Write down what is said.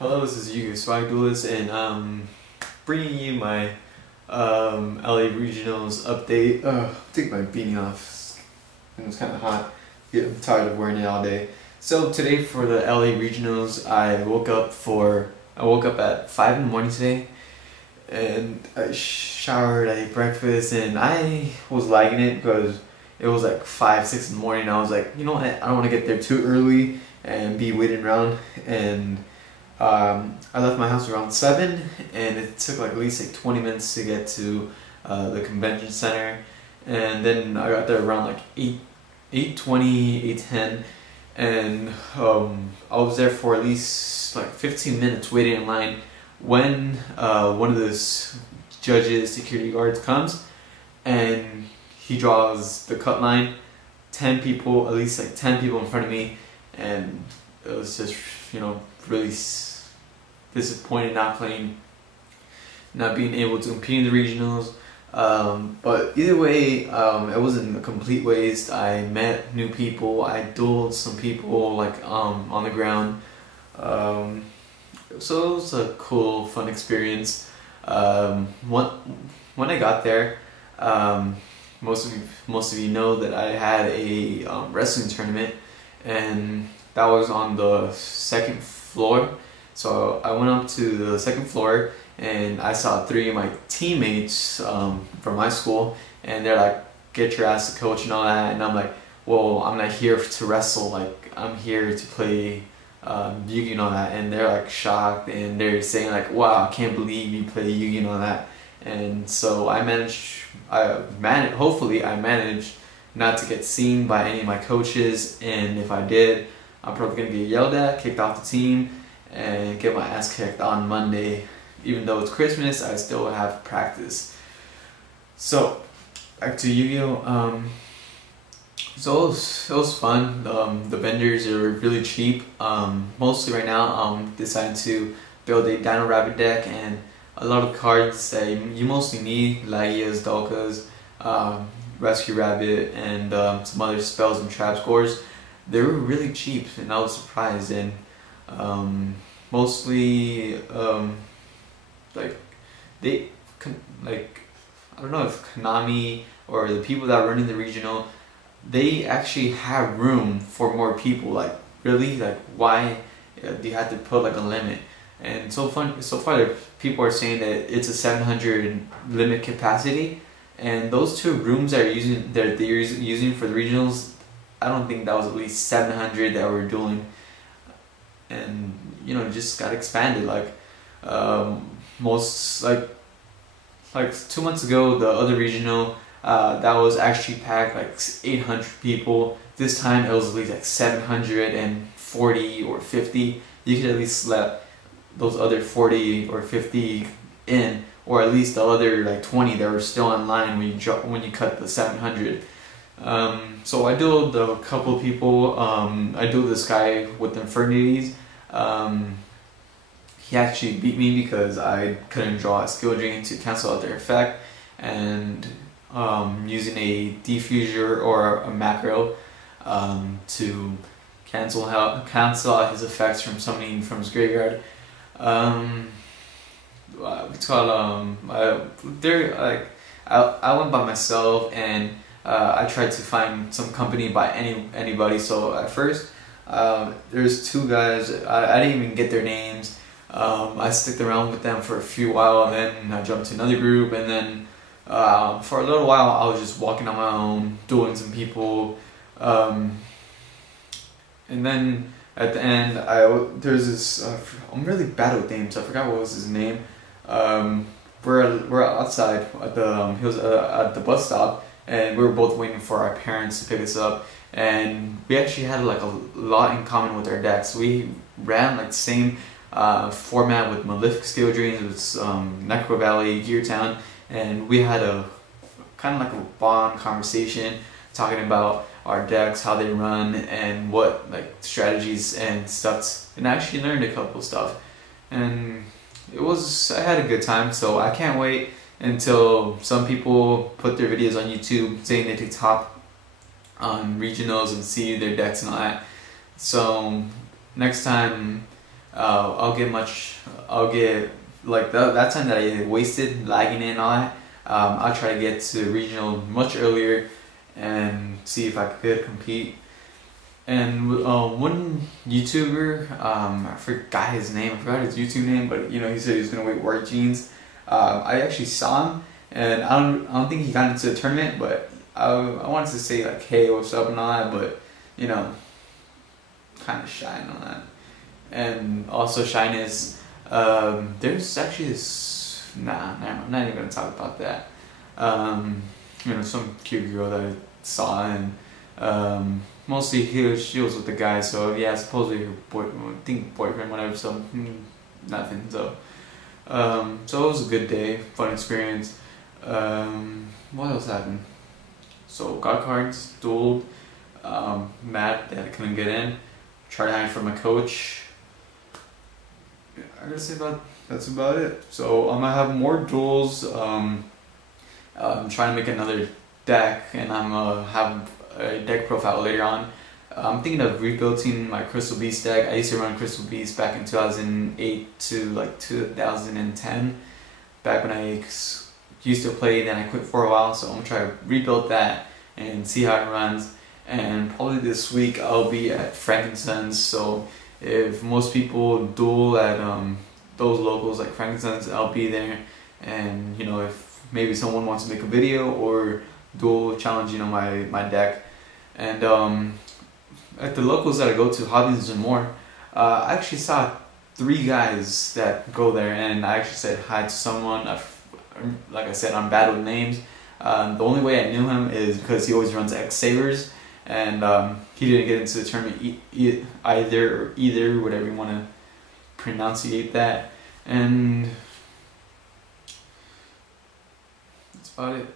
Hello, this is Yugioh Swag Duelist, and bringing you my LA Regionals update. Take my beanie off. It was kind of hot. I'm tired of wearing it all day. So today for the LA Regionals, I woke up at 5 in the morning today, and I showered, I ate breakfast, and I was liking it because it was like 5, 6 in the morning. I was like, you know what? I don't want to get there too early and be waiting around. And I left my house around 7, and it took like at least like 20 minutes to get to the convention center, and then I got there around like 8:20, 8:10, and I was there for at least like 15 minutes waiting in line when one of those judges, security guards, comes and he draws the cut line. 10 people, at least like 10 people in front of me, and it was just, really disappointed not being able to compete in the regionals. But either way, it wasn't a complete waste. I met new people. I dueled some people like on the ground. So it was a cool, fun experience. When I got there, most of you know that I had a wrestling tournament, and that was on the second floor. So I went up to the second floor, and I saw 3 of my teammates from my school, and they're like, "Get your ass to coach," and all that. And I'm like, "Well, I'm not here to wrestle. Like, I'm here to play Yugioh and all that." And they're like shocked, and they're saying like, "Wow, I can't believe you play Yugioh and all that." And so hopefully I managed not to get seen by any of my coaches. And if I did, I'm probably gonna get yelled at, kicked off the team, and get my ass kicked on Monday. Even though it's Christmas, I still have practice. So back to Yugioh. So it was fun. The vendors are really cheap. Mostly right now, I'm deciding to build a Dino Rabbit deck, and a lot of cards that you mostly need: Lagias, Dolkas, Rescue Rabbit, and some other spells and trap scores. They were really cheap, and I was surprised. And mostly I don't know if Konami or the people that are running the regional, they actually have room for more people. Like, really, like, why you have to put like a limit? And so far people are saying that it's a 700 limit capacity, and those 2 rooms that they're using for the regionals, I don't think that was at least 700 that we're doing. And just got expanded. Like like 2 months ago, the other regional that was actually packed like 800 people. This time it was at least like 740 or 50. You could at least let those other 40 or 50 in, or at least the other like 20 that were still online when you cut the 700. So I dueled a couple of people. I dueled this guy with Infinities. He actually beat me because I couldn't draw a skill drain to cancel out their effect, and using a diffuser or a macro to cancel out his effects from summoning from his graveyard. It's called I went by myself, and I tried to find some company by anybody. So at first, there's 2 guys. I didn't even get their names. I sticked around with them for a few while, and then I jumped to another group, and then for a little while I was just walking on my own, doing some people, and then at the end there's this I'm really bad with names. I forgot what was his name. We're outside at the he was at the bus stop, and we were both waiting for our parents to pick us up, and we actually had like a lot in common with our decks. We ran like the same format with Malefic Steel Dreams, with Necro Valley, Gear Town, and we had a kind of like a bond conversation talking about our decks, how they run, and what like strategies and stuff, and I actually learned a couple stuff, and I had a good time. So I can't wait until some people put their videos on YouTube saying they take top on regionals and see their decks and all that. So next time I'll get like that time that I wasted lagging in on it. I'll try to get to regional much earlier and see if I could compete. And one YouTuber, I forgot his name, I forgot his YouTube name, but you know, he said he was gonna wear white jeans. I actually saw him, and I don't think he got into the tournament, but I wanted to say like, hey, what's up and all that, but you know, kind of shy on that. And also shyness, there's actually this, nah, I'm not even gonna talk about that. You know, some cute girl that I saw, and mostly she was with the guy, so yeah, supposedly her boyfriend, whatever, so nothing, so so it was a good day, fun experience. What else happened? So got cards, dueled, mad that I couldn't get in, tried to hide from my coach. I gotta say that's about it. So I'm gonna have more duels. I'm trying to make another deck, and I'm gonna have a deck profile later on. I'm thinking of rebuilding my Crystal Beast deck. I used to run Crystal Beast back in 2008 to like 2010, back when I used to play, then I quit for a while, so I'm gonna try to rebuild that and see how it runs. And probably this week I'll be at Frankenstein's, so if most people duel at those locals like Frankenstein's, I'll be there. And you know, if maybe someone wants to make a video or duel challenge, you know, my deck. And at the locals that I go to, Hobbies and More, I actually saw 3 guys that go there, and I actually said hi to someone. Like I said, I'm bad with names. The only way I knew him is because he always runs X Sabers, and he didn't get into the tournament either, whatever you want to pronunciate that. And that's about it.